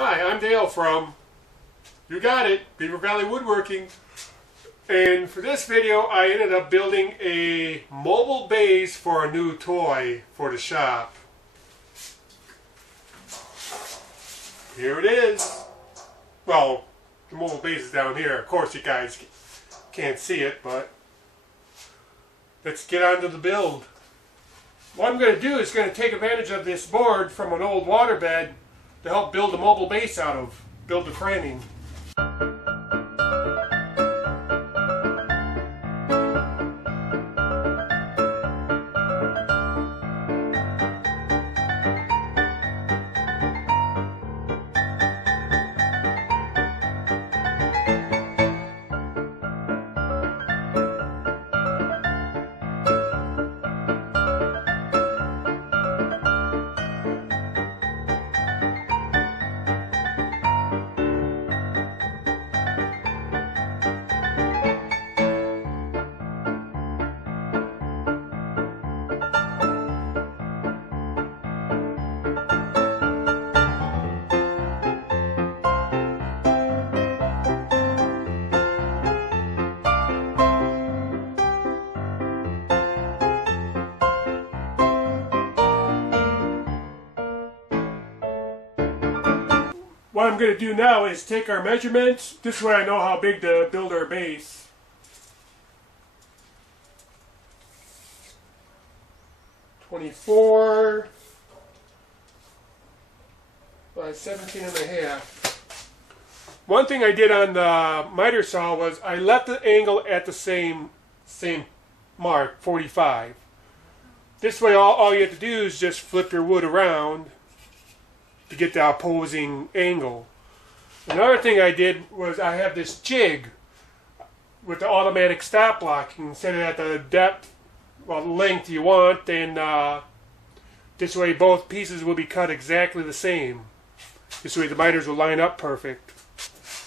Hi, I'm Dale from, you got it, Beaver Valley Woodworking. And for this video, I ended up building a mobile base for a new toy for the shop. Here it is. Well, the mobile base is down here. Of course, you guys can't see it, but let's get on to the build. What I'm going to do is going to take advantage of this board from an old waterbed to help build a mobile base out of, build the framing. What I'm going to do now is take our measurements. This way I know how big to build our base. "24" by 17.5. One thing I did on the miter saw was I left the angle at the same mark, 45. This way all you have to do is just flip your wood around to get the opposing angle. Another thing I did was I have this jig with the automatic stop block. You can set it at the depth, well, the length you want, and this way both pieces will be cut exactly the same. This way the miters will line up perfect.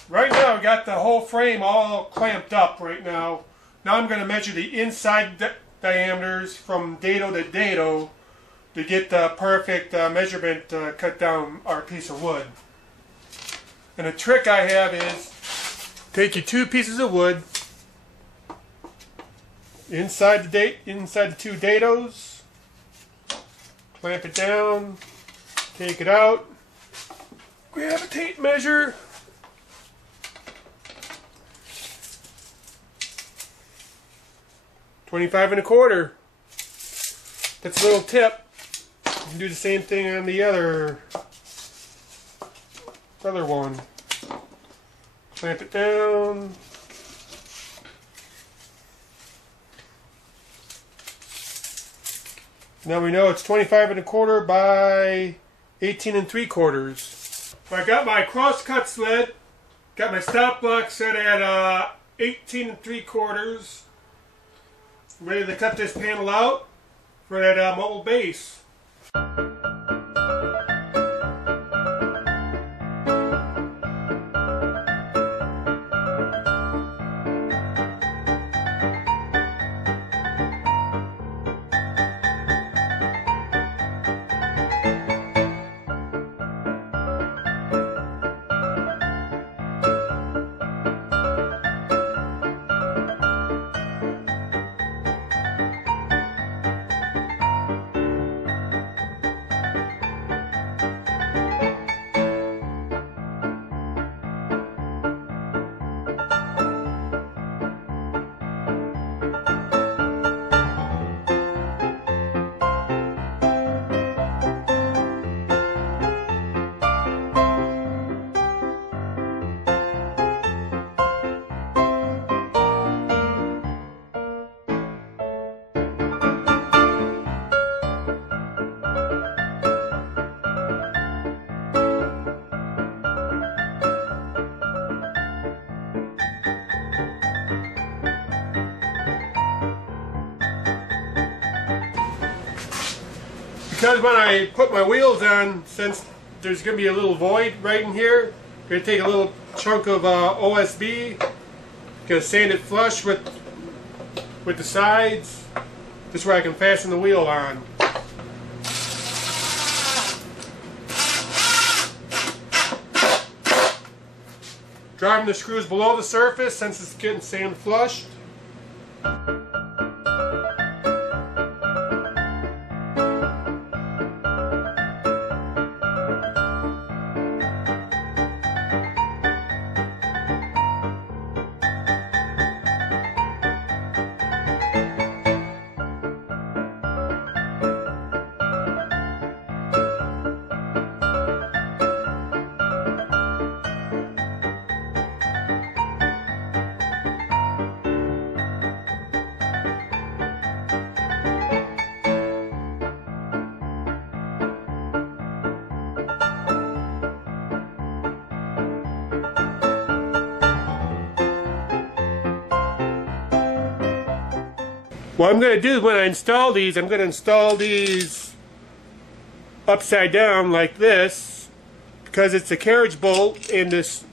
Right now I got the whole frame all clamped up right now. Now I'm going to measure the inside diameters from dado to dado to get the perfect measurement to cut down our piece of wood. And the trick I have is take your two pieces of wood inside the two dados, clamp it down, take it out, grab a tape measure, $25.25. That's a little tip. You can do the same thing on the other one. Clamp it down. Now we know it's 25.25 by 18.75. I got my crosscut sled. Got my stop block set at 18.75. Ready to cut this panel out for that mobile base. Because when I put my wheels on, since there's going to be a little void right in here, I'm going to take a little chunk of OSB, going to sand it flush with the sides. This way I can fasten the wheel on. Driving the screws below the surface since it's getting sand flushed. What I'm going to do when I install these, I'm going to install these upside down like this, because it's a carriage bolt and this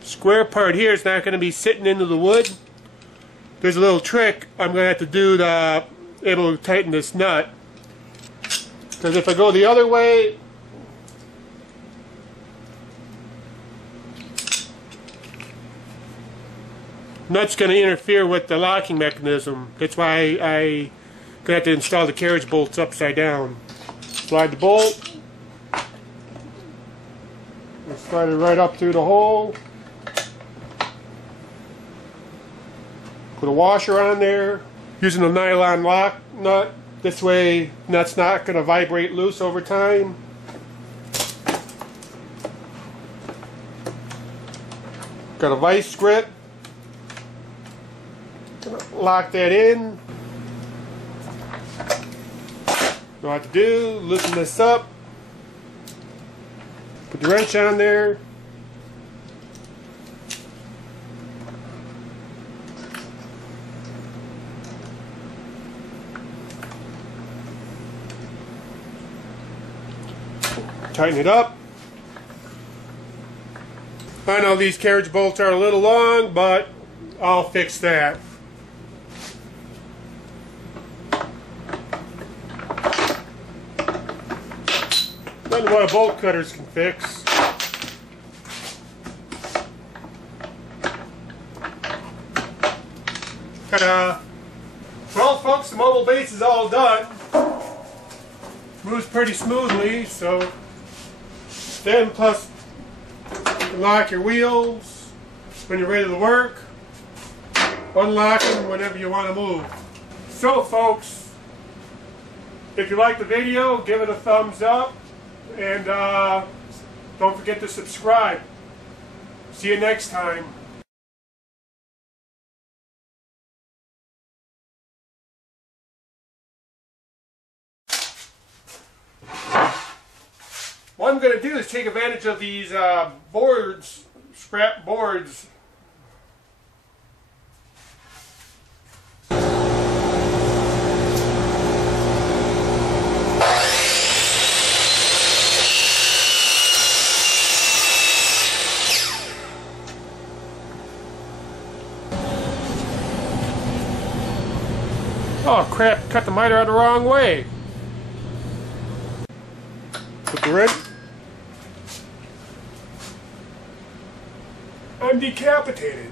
square part here is not going to be sitting into the wood. There's a little trick I'm going to have to do to be able to tighten this nut, because if I go the other way, nut's going to interfere with the locking mechanism. That's why I'm going to have to install the carriage bolts upside down. Slide the bolt. Slide it right up through the hole. Put a washer on there. Using a nylon lock nut. This way, nut's not going to vibrate loose over time. Got a vice grip. Lock that in. Know what to do, loosen this up. Put the wrench on there. Tighten it up. I know these carriage bolts are a little long, but I'll fix that. Nothing what a bolt cutters can fix. Ta-da! Well, folks, the mobile base is all done. Moves pretty smoothly, so then plus you can lock your wheels when you're ready to work. Unlock them whenever you want to move. So, folks, if you like the video, give it a thumbs up. And don't forget to subscribe. See you next time. What I'm going to do is take advantage of these boards, scrap boards. Oh crap, cut the miter out the wrong way. Put the wrench. I'm decapitated.